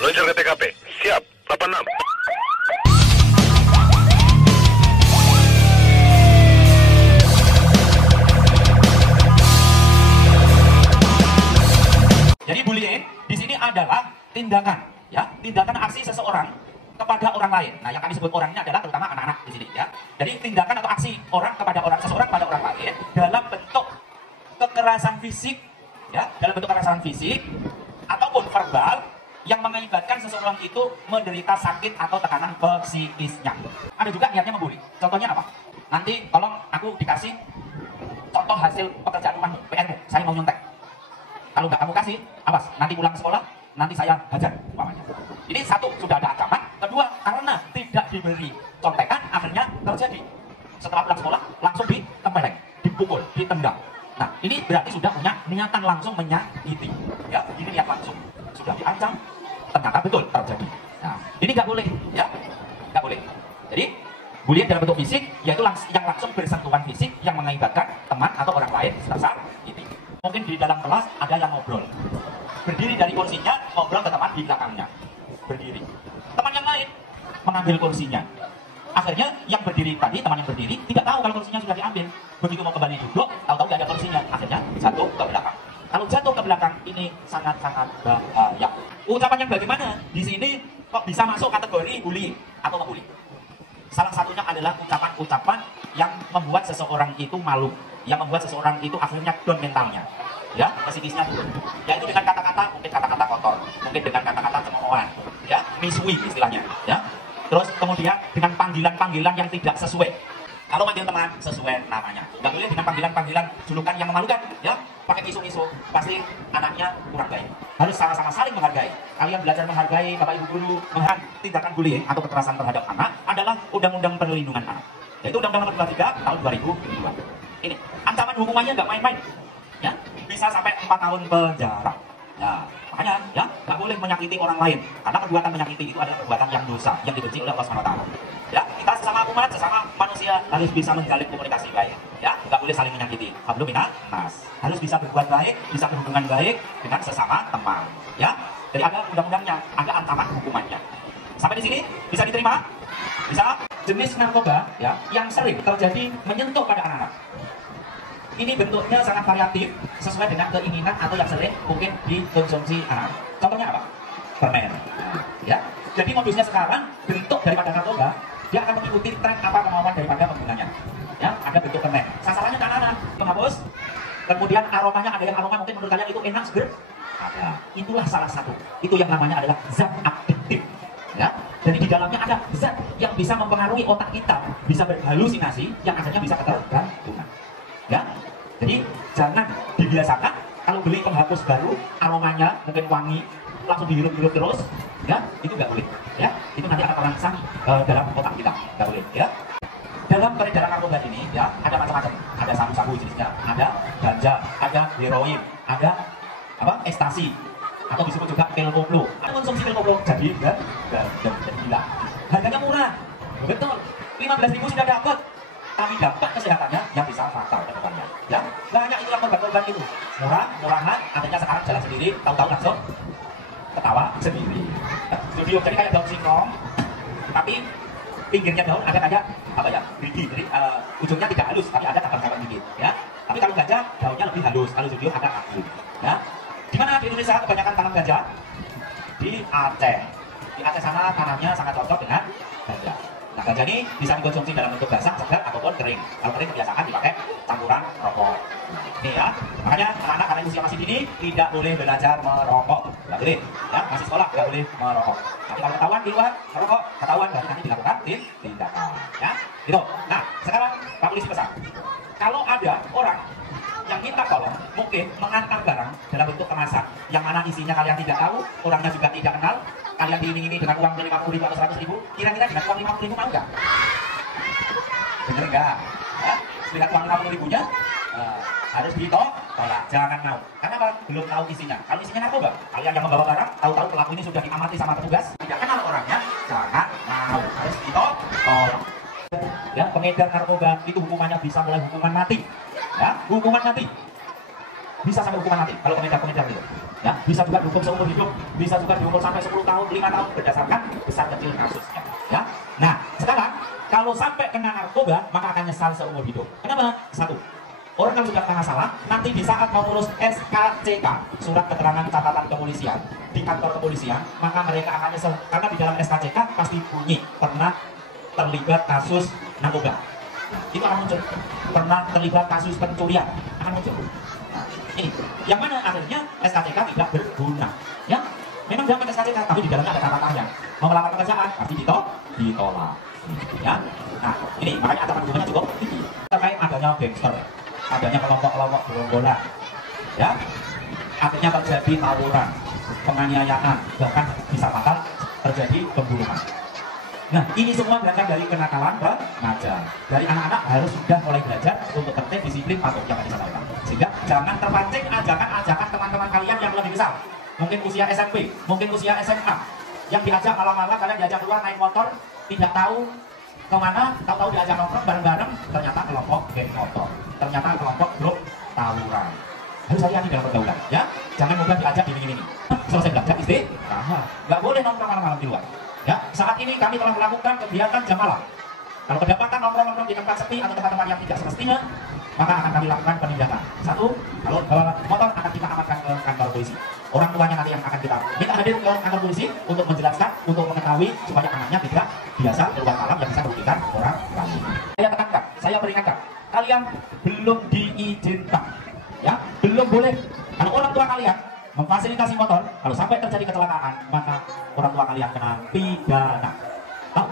Meluncur ke TKP. Siap, 86. Jadi bullying di sini adalah tindakan, ya, tindakan aksi seseorang kepada orang lain. Nah, yang kami sebut orang ini adalah terutama anak-anak di sini, ya. Jadi tindakan atau aksi orang kepada seseorang pada orang lain dalam bentuk kekerasan fisik, ya, dalam bentuk kekerasan fisik ataupun verbal yang mengakibatkan seseorang itu menderita sakit atau tekanan psikisnya. Ada juga niatnya membuli. Contohnya apa? Nanti tolong aku dikasih contoh hasil pekerjaan rumahmu, PR-mu, saya mau nyontek. Kalau nggak kamu kasih, awas, nanti pulang sekolah, nanti saya hajar, umpamanya. Ini satu, sudah ada ancaman. Kedua, karena tidak diberi contekan, akhirnya terjadi. Setelah pulang sekolah, langsung ditempeleng, dipukul, ditendang. Nah, ini berarti sudah punya niatan langsung menyakiti. Ya, ini niat langsung. Sudah diancam, ternyata betul terjadi. Nah, ini nggak boleh, ya, nggak boleh. Jadi, bullying dalam bentuk fisik, yaitu yang langsung bersentuhan fisik yang mengakibatkan teman atau orang lain tersakiti. Mungkin di dalam kelas ada yang ngobrol, berdiri dari kursinya, ngobrol ke teman di belakangnya, berdiri. Teman yang lain mengambil kursinya. Akhirnya yang berdiri tadi, teman yang berdiri, tidak tahu kalau kursinya sudah diambil. Begitu mau kembali duduk, tahu-tahu tidak ada kursinya. Akhirnya jatuh ke belakang. Kalau jatuh ke belakang, ini sangat-sangat bahaya. Ucapan yang bagaimana? Di sini kok bisa masuk kategori bullying atau membuli? Salah satunya adalah ucapan-ucapan yang membuat seseorang itu malu, yang membuat seseorang itu akhirnya down mentalnya, ya, psikisnya turun. Yaitu dengan kata-kata, mungkin kata-kata kotor, mungkin dengan kata-kata cemoohan, ya, misui istilahnya, ya. Terus kemudian dengan panggilan-panggilan yang tidak sesuai. Kalau manggil teman sesuai namanya, nggak boleh dengan panggilan-panggilan julukan yang memalukan, ya, pakai isu-isu, pasti anaknya kurang baik. Harus sama-sama saling menghargai. Kalian belajar menghargai Bapak Ibu guru. Tindakan bullying atau kekerasan terhadap anak adalah Undang-Undang Perlindungan Anak, yaitu Undang-Undang Nomor 23 tahun 2002. Ini ancaman hukumannya nggak main-main, ya, bisa sampai 4 tahun penjara. Ya, makanya, ya, nggak boleh menyakiti orang lain, karena perbuatan menyakiti itu adalah perbuatan yang dosa, yang dibenci oleh Allah SWT. Ya, kita sesama umat, sesama manusia harus bisa menjalin komunikasi baik, ya, nggak boleh saling menyakiti. Hablum minan nas, harus bisa berbuat baik, bisa berhubungan baik dengan sesama teman, ya. Jadi ada undang-undangnya, ada ancaman hukumannya. Sampai di sini bisa diterima? Bisa. Jenis narkoba, ya, yang sering terjadi menyentuh pada anak-anak. Ini bentuknya sangat variatif, sesuai dengan keinginan atau yang sering mungkin dikonsumsi anak. Contohnya apa? Permen. Ya. Jadi modusnya sekarang, bentuk daripada narkoba, dia akan mengikuti tren apa kemauan daripada penggunanya. Ya, ada bentuk permen. Sasarannya ke anak-anak, penghapus. Kemudian aromanya, ada yang aroma mungkin menurut kalian itu enak, seger. Ada. Itulah salah satu. Itu yang namanya adalah zat adiktif. Ya. Jadi di dalamnya ada zat yang bisa mempengaruhi otak kita, bisa berhalusinasi, yang akhirnya bisa ketergantungan. Ya, jadi jangan dibiasakan kalau beli penghapus baru, aromanya mungkin wangi, langsung dihirup-hirup terus, ya, itu nggak boleh. Ya, itu nanti akan merangsang dalam otak kita, nggak boleh. Ya, dalam peredaran narkoba ini, ya, ada macam-macam, ada sabu-sabu jenisnya, ada ganja, ada heroin, ada apa, ekstasi, atau disebut juga pil koplo. Ada konsumsi pil koplo jadi gila. Harganya murah, betul, 15.000 sudah dapat. Tapi dampak kesehatannya yang bisa fatal ke depannya. Ya, banyak itulah korban-korban itu. Murahan, akhirnya sekarang jalan sendiri, tahu-tahu langsung ketawa sendiri. Studio jadi kayak daun singkong, tapi pinggirnya daun ada kayak apa ya, gigi. Jadi ujungnya tidak halus, tapi ada cabang-cabang gigi. Ya, tapi kalau ganja daunnya lebih halus, kalau studio agak kaku. Ya, di mana di Indonesia kebanyakan tanam ganja? Di Aceh. Di Aceh sana tanamnya sangat cocok dengan ganja. Nah, ganja ini bisa dikonsumsi dalam bentuk basah, segar, ataupun kering. Kalau kering kebiasaan dipakai campuran rokok. Ini ya, makanya anak-anak karena usia masih dini tidak boleh belajar merokok. Tidak boleh, ya, masih sekolah tidak boleh merokok. Tapi kalau ketahuan di luar merokok, ketahuan berarti nanti dilakukan tindakan. Ya, gitu. Nah, sekarang Pak Polisi pesan, kalau ada orang yang minta tolong, mungkin mengantar barang dalam bentuk kemasan, yang mana isinya kalian tidak tahu, orangnya juga tidak kenal, kalian diiming-imingi dengan uang 50.000 atau 100.000, kira-kira dengan uang 50.000 mau nggak? Bener nggak? Ya? Dengan uang 50.000-nya harus ditolak, jangan mau. Karena apa? Belum tahu isinya. Kalau isinya narkoba, kalian yang membawa barang, tahu-tahu pelaku ini sudah diamati sama petugas, tidak kenal orangnya, jangan mau. Harus ditolak. Ya, pengedar narkoba itu hukumannya bisa mulai hukuman mati. Ya, hukuman mati. Bisa sampai hukuman mati kalau pengedar-pengedar itu. Ya, bisa juga dihukum seumur hidup, bisa juga dihukum sampai 10 tahun, 5 tahun berdasarkan besar kecil kasusnya. Ya. Nah, sekarang kalau sampai kena narkoba maka akan nyesal seumur hidup. Kenapa? Satu, orang kalau sudah kena salah, nanti di saat mau ngurus SKCK, surat keterangan catatan kepolisian, di kantor kepolisian, maka mereka akan nyesel karena di dalam SKCK pasti bunyi pernah terlibat kasus narkoba. Itu akan muncul. Pernah terlibat kasus pencurian akan muncul. Nah, ini yang mana akhirnya SKCK tidak berguna. Ya, memang dalam SKCK tapi di dalamnya ada kata-kata mau melamar pekerjaan pasti ditolak. Ya, nah ini makanya ancaman hukumannya cukup tinggi. Terkait adanya gangster, adanya kelompok-kelompok gerombolan, ya, akhirnya terjadi tawuran, penganiayaan, bahkan bisa fatal terjadi pembunuhan. Nah, ini semua berangkat dari kenakalan remaja. Dari anak-anak harus sudah mulai belajar untuk tertib, disiplin, patuh yang tadi saya sampaikan. Sehingga jangan terpancing ajakan-ajakan teman-teman kalian yang lebih besar. Mungkin usia SMP, mungkin usia SMA, yang diajak malam-malam karena diajak keluar naik motor, tidak tahu kemana, tahu-tahu diajak nongkrong bareng-bareng, ternyata kelompok geng motor, ternyata kelompok grup tawuran. Harus hati-hati dalam pergaulan, ya. Jangan mudah diajak gini-gini. Selesai belajar istirahat, nggak boleh nongkrong malam-malam di luar. Ya, saat ini kami telah melakukan kegiatan jam malam. Kalau kedapatan nongkrong-nongkrong di tempat sepi atau tempat-tempat yang tidak semestinya, maka akan kami lakukan penindakan. Satu, kalau bawa motor akan kita amankan ke kantor polisi. Orang tuanya nanti yang akan kita minta hadir ke kantor polisi untuk menjelaskan, untuk mengetahui supaya anaknya tidak biasa keluar malam yang bisa merugikan orang lain. Saya tekankan, saya peringatkan, kalian belum diizinkan, ya, belum boleh. Kalau orang tua kalian memfasilitasi motor, kalau sampai terjadi kecelakaan, maka orang tua kalian kena pidana. Tahu?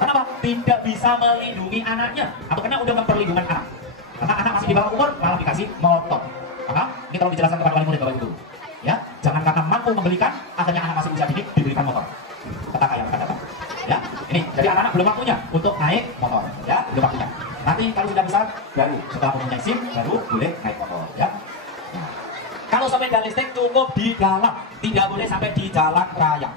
Kenapa? Tidak bisa melindungi anaknya, atau karena udah memperlindungan anak. Karena anak masih di bawah umur, malah dikasih motor. Maka ini tolong dijelaskan kepada wali murid Bapak Ibu. Ya, jangan karena mampu membelikan, akhirnya anak masih usia dini diberikan motor. Petaka yang akan datang. Ya, ini jadi anak-anak belum waktunya untuk naik motor. Ya, belum waktunya. Nanti kalau sudah besar, baru setelah mempunyai SIM, baru boleh naik motor. Ya. Nah, kalau sepeda listrik cukup di dalam, tidak boleh sampai di jalan raya.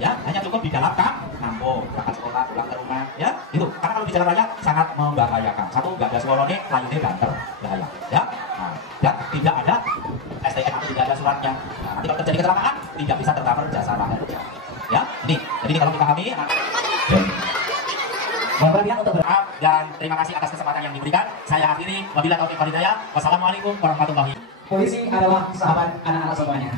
Ya, hanya cukup di dalam kampung, berangkat sekolah, pulang ke rumah, ya, itu. Karena kalau di jalan raya sangat membahayakan. Satu, nggak ada suaranya, layunya banter, bahaya. Ya, nah, dan tidak ada STN atau tidak ada suratnya. Nah, nanti kalau terjadi kecelakaan, tidak bisa tercover jasa marga. Ya, ini. Jadi kalau dipahami, mohon perhatian untuk berdoa dan terima kasih atas kesempatan yang diberikan. Saya akhiri, wabillahi taufiq wal hidayah. Wassalamualaikum warahmatullahi wabarakatuh. Polisi adalah sahabat anak-anak semuanya.